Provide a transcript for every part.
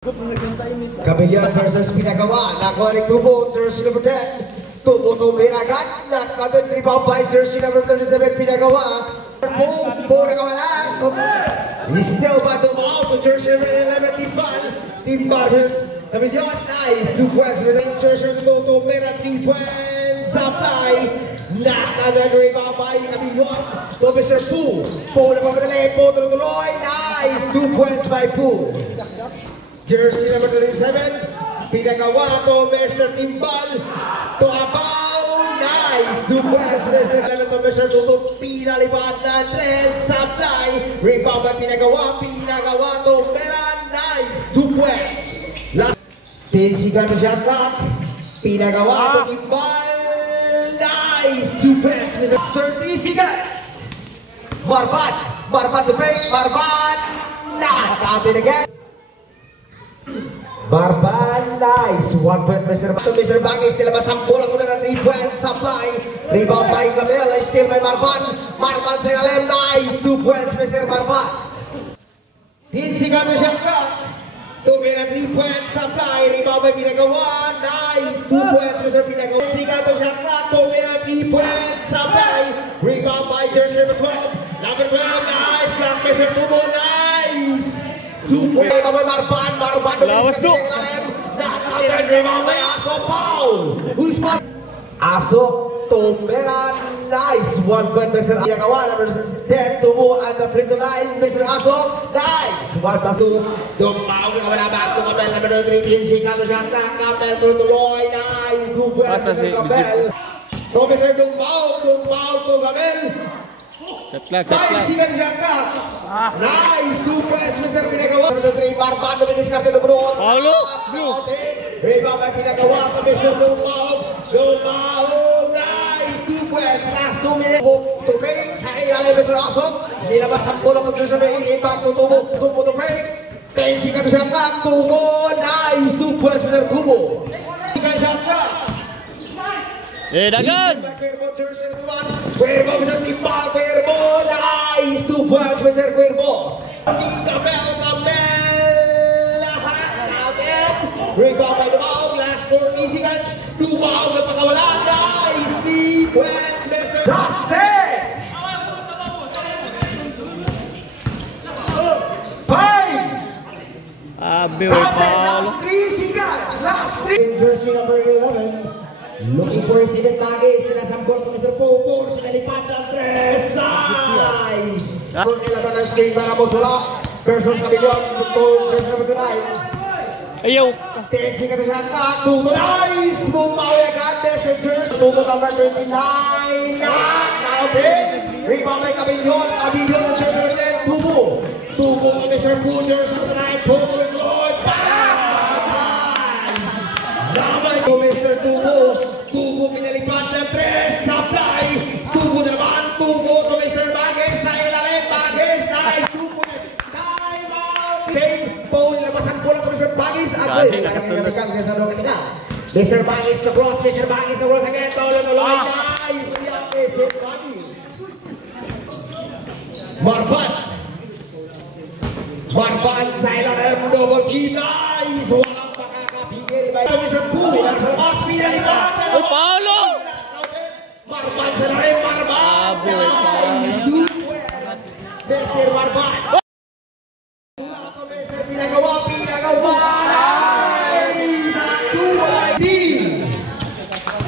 Kabilyan versus Pinagawa. Nakuha ni Tubo, jersey number 10. Tubo tumiragat. Nakatod rebound by jersey number 37, Pinagawa. Pinagawa lang. Still ba tumaw to jersey number 11, Timbal. Timbal versus Kabilyan. Nice. 2 points with the jersey number 2. Tumira 3 points. Supply. Nakatod rebound by Kabilyan. To Mr. Poo. Poo na papadali. Poo tuloy. Nice. 2 points by Poo. Jersey number 37, Pinagawa to Mr. Timbal, to Abaw, nice, 2 points, Mr. 11 to Mr. Tuto, pinalipad na 3, supply, rebound by Pinagawa, Pinagawa to Meran, nice, 2 points. Last, tinsigan shot clock, Pinagawa to Timbal, nice, 2 points, Mr. 30 seconds. Marban to break, Marban, nice, count it again. Marban, nice. 1 point, Mr. Bagay. Still labas ang bola. Kuna ng 3 points. Supply. Rebound by Gamel. Still by Marban. Marban sa ilalim. Nice. 2 points, Mr. Marban. Hinsigan mo siya ka. Tumi ng 3 points. Supply. Rebound by Pinagawa. Nice. 2 points, Mr. Pinagawa. Hinsigan mo siya ka. Tumi ng 3 points. Supply. Rebound by jersey number 12. Number 12. Nice. Black Mr. Tubo. Nice. 2 points. Marban. Lawas do. Aso Tumberan, nice. 1 point, Mr. Pinagawa. Number 10, Tubo and the free to line, Mr. Aso, nice. 1 plus 2. Dumaw na wala back to Kabel. Number 13, Chicago Shanta. Kabel tuloy, nice. 2 points, Mr. Kabel. So Mr. Dumaw to Kabel. Setlag. Nice, 2 points, Mr. Pinagawa. Number 3, Marban, duminiskas na Dumaw. Paulo, blue. Rebound by Pinagawa to Mr. Dumaw. Nice, 2 points, last 2 minutes. To break, sa ilalim Mr. Asok. Nilabas ang bola kung sa may impact to Tubo to break. Tensi ka siya ka, Tubo. Nice, 2 points, Mr. Tubo. Dagan! Cuervo, Mr. Timbal, Cuervo, nice! 2 points, Mr. Cuervo. Gamel, rebound by Dumaw, last 40 seconds. Dumaw na pagkawala, nice! 3 points, Mr. Dustin! 5! Paulo. 3 seconds, last 3. Jersey number 11. Looking for Steven Bagay, sinasampol ko Mr. Popo, sinalipat ng 3, nice! Kailangan ng screen para Mosula versus Kabilyon, versus number 9. Ayaw! Tensi ka na siya ka, Tuto, nice! Bumawi agad, Mr. Jersey, Tuto number 29, natin! Rebound by Kabilyon ng jersey number 10, Tubo ka Mr. Poo, jersey number 9, Tubo with Lord, Namay ko Mr. Tubo pinalipad ng 3, supply, Tubo na naman, Tubo to Mr. Bagay, sa ilalim, Bagay, nice, Tubo na, time out, game, Paul, labasan ko lang to Mr. Bagay, agoy, nakasunod ka sa doon kanina, Mr. Bagay to cross, Mr. Bagay to cross again, Tolo, nice, Mr. Bagay, Marban, sa ilalim, double key, nice, walang makakapigil, by Mr. Poo, nasa labas, pinalipad, Paulo! Marban sa lalim, Marban! Mr. Marban! Mr. Pinagawa!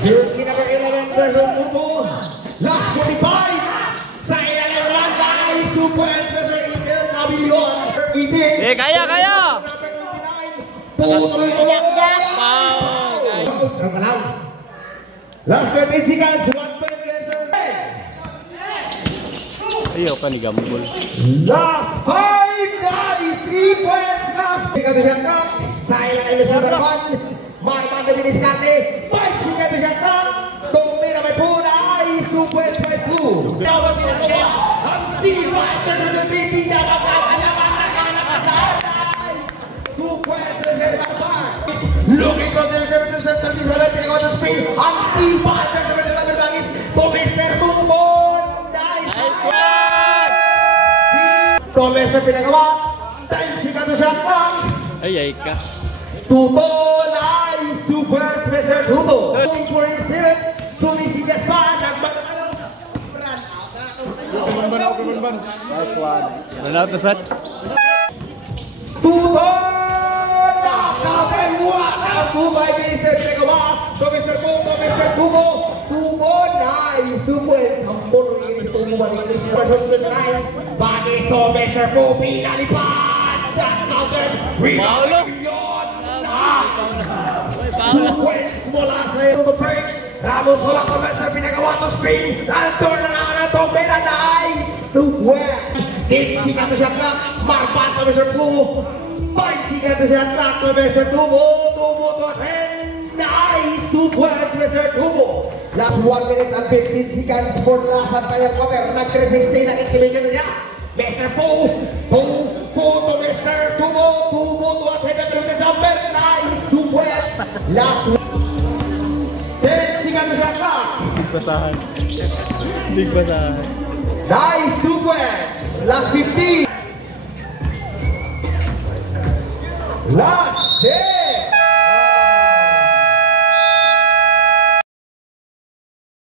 Jersey number 11 versus Tuto. Last 45! Sa ilalim naman, nice! 2 points, Mr. Isil Kabilyon. Kaya! Tuloy-tuloy! Last 13 seconds, 1 point, Mr. Ayaw ka ni Gambol. Last 5, nice! 3 points, last. Sikat na siya ka. Sayang ay Mr. Marban na biniskarte. 5 sikat na siya ka. Tumira may po, nice! 2 points by Blue. Dapat pinagawa. Ang C1, Mr. 3, pindapat na kalaman na kanapatan. 2 points, Mr. Marban. Looking for the Mr. Pinagawa sa space. Ang C1, Mr. Bagis. To Mr. Tubo. Nice one! To Mr. Pinagawa. 10 seconds to shot clock. Ay, ka. Tuto, nice, super special Tuto. Going for his team, sumisigas pa, Last one. Run out the set. Tuto, knockout and one out to by Mr. Pegawa. So Mr. Tuto, Mr. Tuto, Tuto, nice, super. Sampun rin ito mo ba rin siya. Versus the line, bagay to Mr. Tuto, pinalipad. That counter, Paulo. Two points mula sa iyo to break. Ramos wala ko sa pinagawa to screen. Antor na na to pera nice. Two points. Sikat to siya kak. Marpat to Mr. Tubo. Sikat to siya kak to Mr. Tubo. Tubo to 10. Nice. 2 points Mr. Tubo. Last 1 minute and 15 seconds for the last final quarter. Nag-360 na exhibition niya. Mr. Pu to Mr. Tubo to attend the number. Nice. 2 points. Last 10 seconds na siya. Big basahan. Big basahan. Nice, 2 points. Last 15. Last 10.